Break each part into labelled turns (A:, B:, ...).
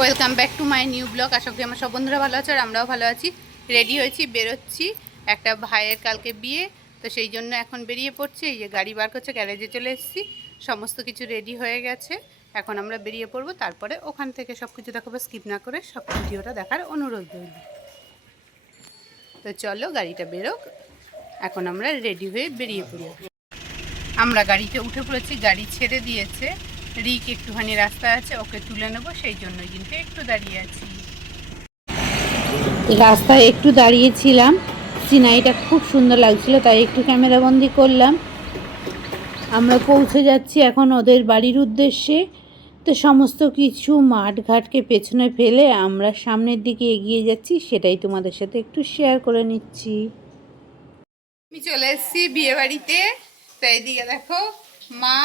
A: Welcome back to my new blog আশা করি আমার সব বন্ধুরা ভালো আছে আর আমরাও ভালো আছি। রেডি হয়েছি, বেরোচ্ছি। একটা ভাইয়ের কালকে বিয়ে, তো সেই জন্য এখন বেরিয়ে পড়ছি। এই যে গাড়ি বার করছে, গ্যারেজে চলে এসেছি। সমস্ত কিছু রেডি হয়ে গেছে। এখন আমরা বেরিয়ে পড়ব। তারপরে ওখান থেকে সব কিছু দেখাবো স্কিপ না করে সব ভিডিওটা দেখার অনুরোধ রইল। তো চলো গাড়িটা বেরোক। এখন আমরা রেডি হয়ে বেরিয়ে পড়ি। আমরা গাড়িতে উঠে পড়েছি, গাড়ি ছেড়ে দিয়েছে। রিক একটুখানি রাস্তা আছে ওকে তুলে নেব সেই জন্য কিন্তু একটু দাঁড়িয়ে আছি। রাস্তায় একটু দাঁড়িয়েছিলাম সিনারিটা খুব সুন্দর লাগছিল তাই একটু ক্যামেরাবন্দি করলাম। আমরা পৌঁছে যাচ্ছি এখন ওদের বাড়ির উদ্দেশ্যে। তো সমস্ত কিছু মাঠঘাটকে পেছনে ফেলে আমরা সামনের দিকে এগিয়ে যাচ্ছি সেটাই তোমাদের সাথে একটু শেয়ার করে নিচ্ছি। আমি চলে এসেছি বিয়ে বাড়িতে তো এইদিকে দেখো মা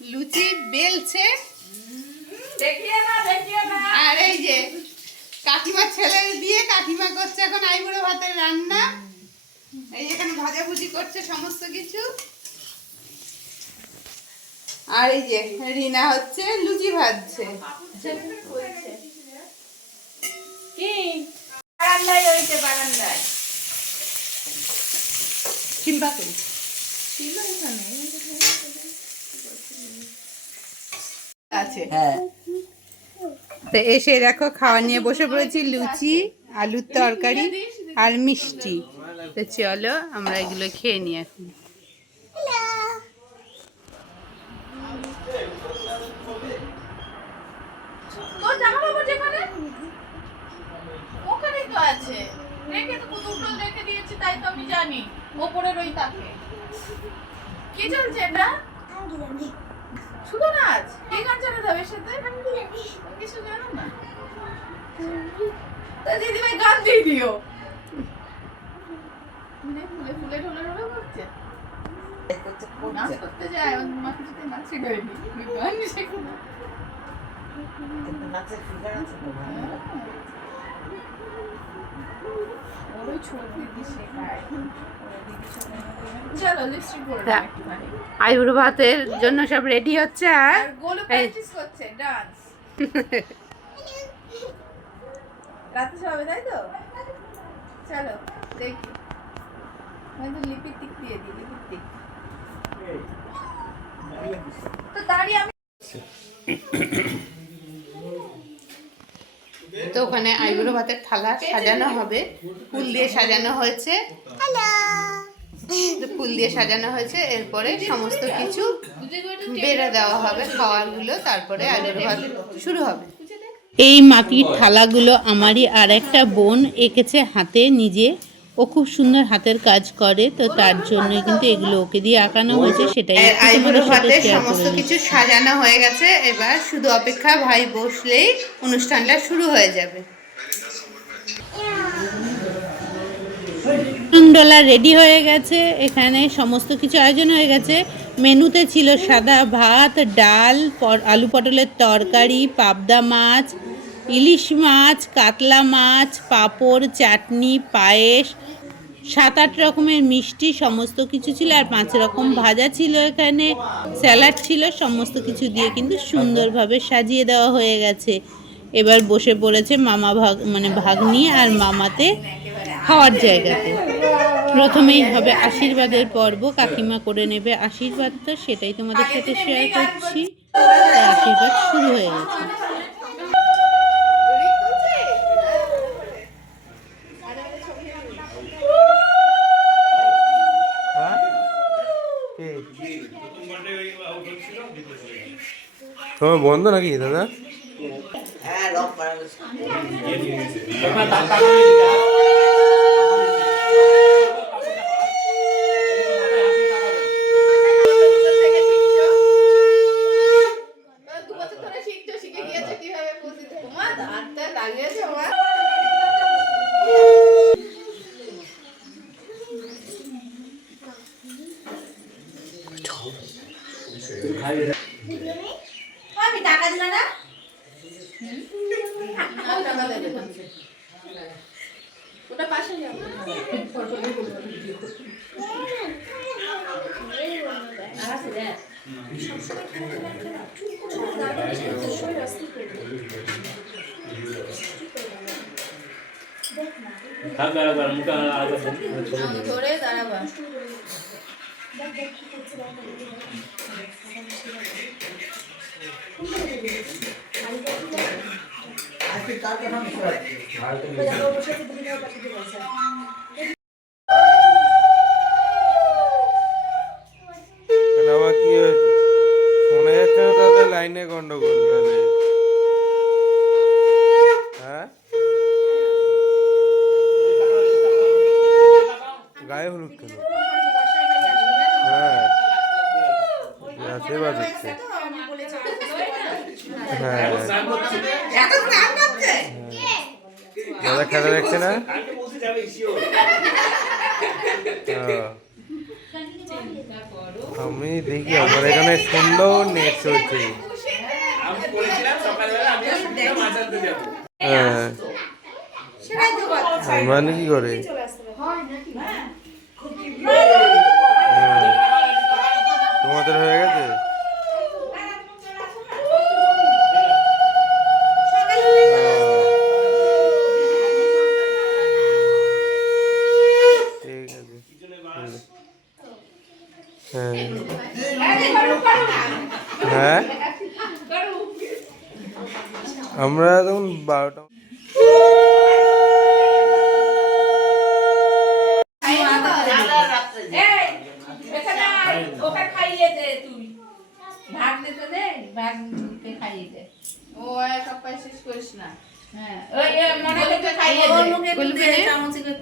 A: লুচি বেলছে। আর এই যে কাকিমার ছেলে দিয়ে কাকিমা করছে এখন আইবুড়ো ভাতের রান্না। এই এখানে ভাজাভুজি করছে সমস্ত কিছু। আর এই যে রিনা হচ্ছে লুচি ভাজছে।
B: বারান্দায় রয়েছে বারান্দায়।
A: চিম্পা করি আছে।
C: হ্যাঁ।
A: তো এসে দেখো খাওয়া নিয়ে বসে পড়েছি লুচি আলুর তরকারি আর মিষ্টি। তো চলো আমরা এগুলো খেয়ে নিই এখন।
B: আছে। রেখে তো দুটো রেখে দিয়েছি তাই তো আমি জানি। ওপরে রই তাকে। কি চলছে এটা? শুধু নাচ কে গান হবে এর সাথে? কিছু জানো না? তা দিদিভাই গান দিয়ে দিও। ফুলে ফুলে ফুলে ঢোলে ঢোলে করছে। নাচ করতে যায় ওর মা কিছুতে নাচ শেখায়নি গান শেখো না
C: নাচের ফিগার আছে তো
A: আইবুড়ো ভাতের জন্য সব রেডি হচ্ছে আর
B: রাতে সবাই তাই তো? চলো দেখি। আমি তো লিপিস্টিক দিয়ে দিই লিপিস্টিক তো দাঁড়িয়ে আমি
A: তো ওখানে আইবুড়ো ভাতের থালা সাজানো হবে। ফুল দিয়ে সাজানো হয়েছে। ফুল দিয়ে সাজানো হয়েছে। এরপরে সমস্ত কিছু বেড়ে দেওয়া হবে, খাওয়ারগুলো। তারপরে আইবুড়ো ভাত শুরু হবে। এই মাটির থালাগুলো আমারই আর একটা বোন এঁকেছে হাতে নিজে। ও খুব সুন্দর হাতের কাজ করে তো তার জন্য কিন্তু এগুলো ওকে দিয়ে আঁকানো হয়েছে সেটাই share করে নিচ্ছি। কিছু সাজানো হয়ে গেছে এবার শুধু অপেক্ষা ভাই বসলেই অনুষ্ঠানটা শুরু হয়ে যাবে ডলা রেডি হয়ে গেছে এখানে সমস্ত কিছু আয়োজন হয়ে গেছে মেনুতে ছিল সাদা ভাত ডাল আলু পটলের তরকারি পাবদা মাছ ইলিশ মাছ কাতলা মাছ পাঁপড় চাটনি পায়েস সাত আট রকমের মিষ্টি, সমস্ত কিছু ছিল আর পাঁচ রকম ভাজা ছিল এখানে। স্যালাড ছিল, সমস্ত কিছু দিয়ে কিন্তু সুন্দরভাবে সাজিয়ে দেওয়া হয়ে গেছে। এবার বসে পড়েছে মামা ভাগ মানে ভাগ্নি আর মামাতে খাওয়ার জায়গাতে। প্রথমেই হবে আশীর্বাদের পর্ব, কাকিমা করে নেবে আশীর্বাদ তো সেটাই তোমাদের সাথে শেয়ার করছি। আশীর্বাদ শুরু হয়ে গেছে।
D: তোমার বন্ধ নাকি দাদা?
E: থাক দাঁড়াবার মুখে
D: ধরে দাঁড়াবা
B: আর কি গন্ডগোল হ্যাঁ? গায়ে হলুদ কেন? হ্যাঁ। বাজাচ্ছে হ্যাঁ। দাদা খেলা দেখছে না? হ্যাঁ। আমি দেখি আমার এখানে সুন্দর নেট চলছে
E: আমি বলেছিলাম সকালবেলা আমি শুনলাম মাছ আনতে যাব
B: হ্যাঁ। মানে কি করে? হ্যাঁ। তোমাদের হয়ে গেছে?
D: এক কাপাই শেষ করিস না
A: হ্যাঁ ওই এ, মনে করতে খাইয়ে
D: ওর
A: দে
D: মুখে একটু
A: গলুকে নে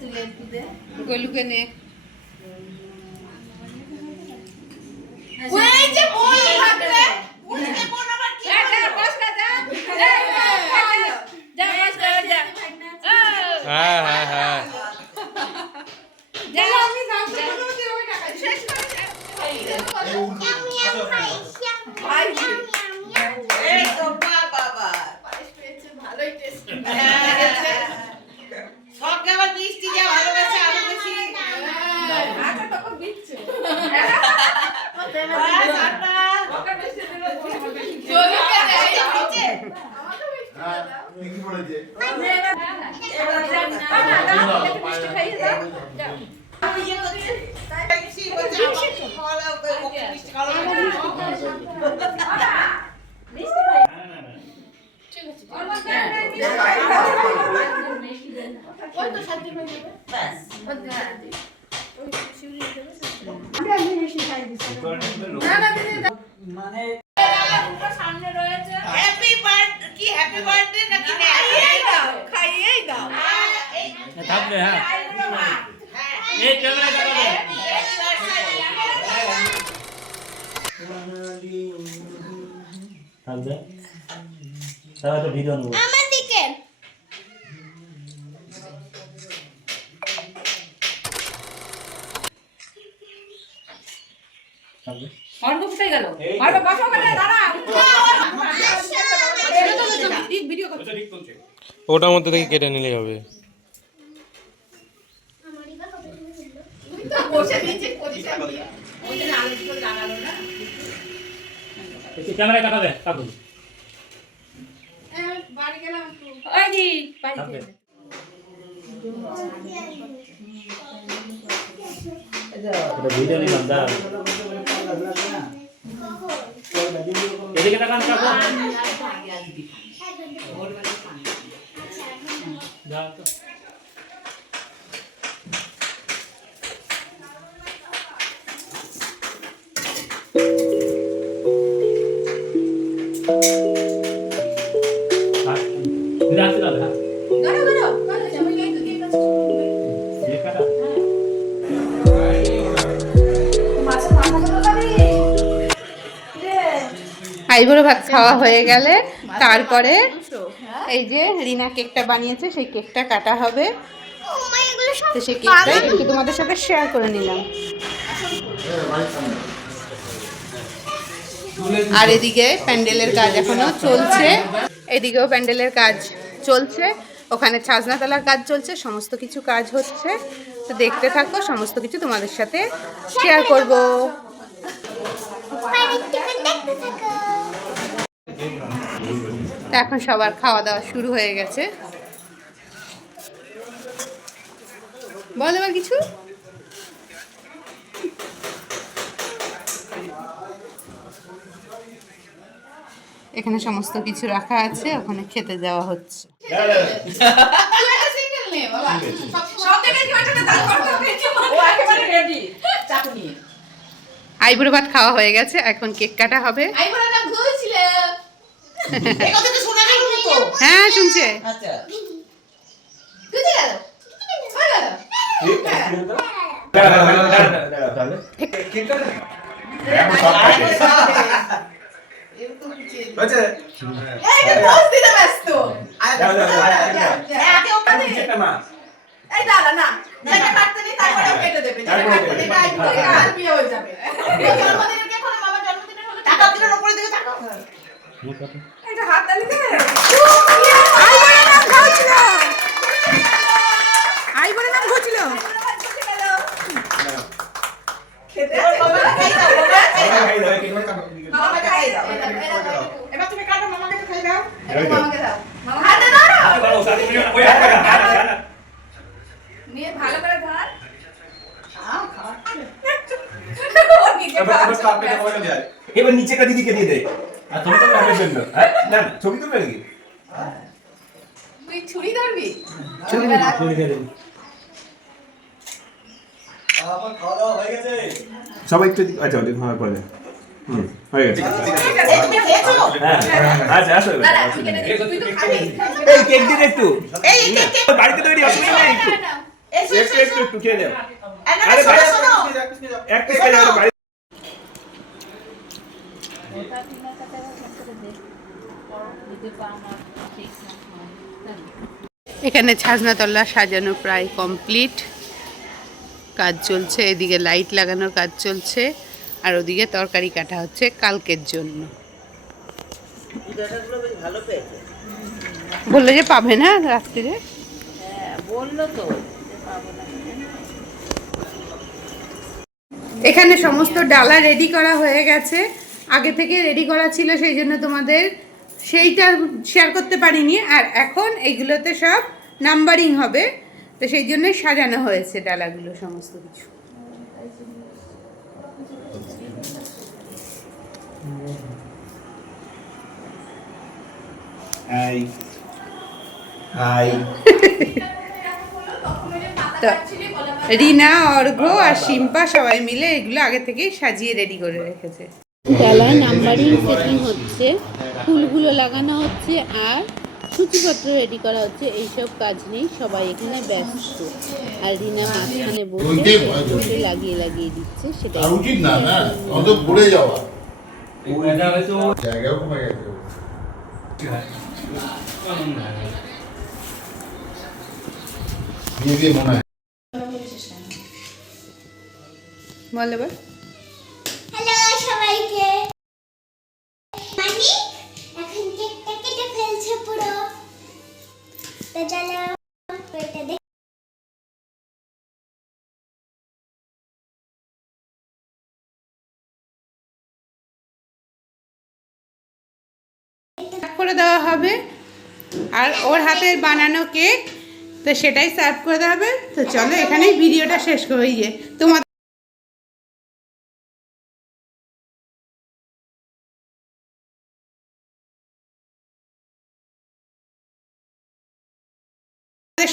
D: করে একটু দে।
A: গলুকে নে
D: ওই যে বল ভাগলে।
B: হ্যাঁ হ্যাঁ হ্যাঁ।
C: এই আমি ইয়ে করছি। তাই বেশি বলছে, আমাকে খাওয়ালে ওকে ওকে মিষ্টি খাওয়ালে
D: ওই তো সাথে হয়ে যাবে।
C: ব্যাস। মানে হ্যাপি বার্থডে কি হ্যাপি বার্থডে নাকি খাইয়েই দাও খাইয়েই দাও এই
E: থাকবে হ্যাঁ
C: হ্যাঁ
E: এই ক্যামেরা দেখাবে থাকবে তাহলে তো ভিডিও নেব থাকবে
B: ওটার মধ্যে থেকে কেটে নিলেই হবে
D: তুই তো বসে নিচে করিস আর কি।
E: একটু ক্যামেরা দেখাবে কাকু
D: এ, বাড়ি গেলাম একটু।
E: থাকবে এটা ভিডিও নিলাম দাঁড়াও এদিকে তাকান কাকু যাও তো
A: আইবুড়ো ভাত খাওয়া হয়ে গেলে তারপরে এই যে রিনা কেকটা বানিয়েছে সেই কেকটা কাটা হবে। তো সেই কেকটা একটু তোমাদের সাথে শেয়ার করে নিলাম। আর এদিকে প্যান্ডেলের কাজ এখনও চলছে। এদিকেও প্যান্ডেলের কাজ চলছে। ওখানে ছাজনাতলার কাজ চলছে সমস্ত কিছু কাজ হচ্ছে। তো দেখতে থাকো সমস্ত কিছু তোমাদের সাথে শেয়ার করব। তো এখন সবার খাওয়া দাওয়া শুরু হয়ে গেছে। বল এবার কিছু। এখানে সমস্ত কিছু রাখা আছে ওখানে খেতে যাওয়া হচ্ছে। আইবুড়ো ভাত খাওয়া হয়ে গেছে এখন কেক কাটা হবে
B: আমি বলে নাম ঘুরছিল
C: এই কথা তো শোনা গেল না তো
A: হ্যাঁ শুনছে
C: আচ্ছা
E: দাঁড়া
B: না তারপরে কেটে দেবে কাল বিয়ে হয়ে যাবে
C: টাকা দিলেন উপরে দিকে টাকা
B: এটা হাত তালি দে
A: আইবুড়ো নাম ঘুরছিল।
B: খেতে
C: বাবা খাই দাও বাবা খাই দাও।
E: খাই দাও, এই কেকটা কাটো।
C: মামাকে খাই দাও এবার তুমি কাটো মামাকে খাই দাও।
B: মামাকে দাও। মামা হাতে দাও
E: হাতে ধরো, হাতে নিও না, ওই হাতে রাখো,
B: নিয়ে ভালো করে ধর। আও খাওয়া ও নিজে
E: এবার- এবার
B: খাওয়া
E: কাপ পেতে পয়সা দেয়। দিদিকে দিয়ে দে। তুমি তো কাপের জন্য হ্যাঁ না ছবি তুলবে নাকি
B: তুই ছুরি ধরবি
E: দিয়ে দে সবাই একটু আচ্ছা ওদিকে হওয়ার পরে হুম হয়ে গেছে
C: এই
E: হ্যাঁ আচ্ছা কেক দিন একটু বাড়িতে তৈরি অসুবিধা নেই একটু একটু একটু একটু খেয়ে
C: আরে
A: এখানে ছাজনা ছাজনাতলা সাজানো প্রায় কমপ্লিট। কাজ চলছে, এদিকে লাইট লাগানোর কাজ চলছে, আর ওদিকে তরকারি কাটা হচ্ছে কালকের জন্য। বলল যে পাবে না রাত্রিরে? এখানে সমস্ত ডালা রেডি করা হয়ে গেছে। আগে থেকে রেডি করা ছিল সেই জন্য তোমাদের সেইটা শেয়ার করতে পারিনি। আর এখন এইগুলোতে সব নাম্বারিং হবে। তো সেই জন্যই সাজানো হয়েছে ডালাগুলো সমস্ত কিছু।
E: হাই হাই
A: তো রিনা অর্ঘ আর শিম্পা সবাই মিলে এগুলো আগে থেকেই সাজিয়ে রেডি করে রেখেছে। ডালায় নাম্বারিং সেটিং হচ্ছে ফুলগুলো লাগানো হচ্ছে আর সূচিপত্র রেডি করা হচ্ছে। এইসব কাজ নেই সবাই এখানে ব্যস্ত। আর রিনা মাঝখানে বসে লাগিয়ে লাগিয়ে দিচ্ছে সেটা
F: আর উচিত না না যাওয়া। জায়গাও কমে গেছে। দিয়ে দিয়ে
A: বল এবার। করে দেওয়া হবে। আর ওর হাতের বানানো কেক, তো সেটাই সার্ভ করে দেওয়া হবে। তো চলো, এখানেই ভিডিওটা শেষ করে। যে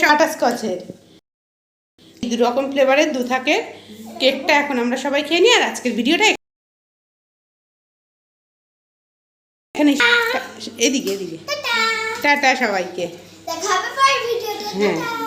A: শার্টার স্কচের। দু রকম ফ্লেভারের দু থাকে কেকটা এখন আমরা সবাই খেয়ে নিই আর আজকের ভিডিওটা এখানে এদিকে এদিকে। টাটা। সবাইকে। হ্যাঁ।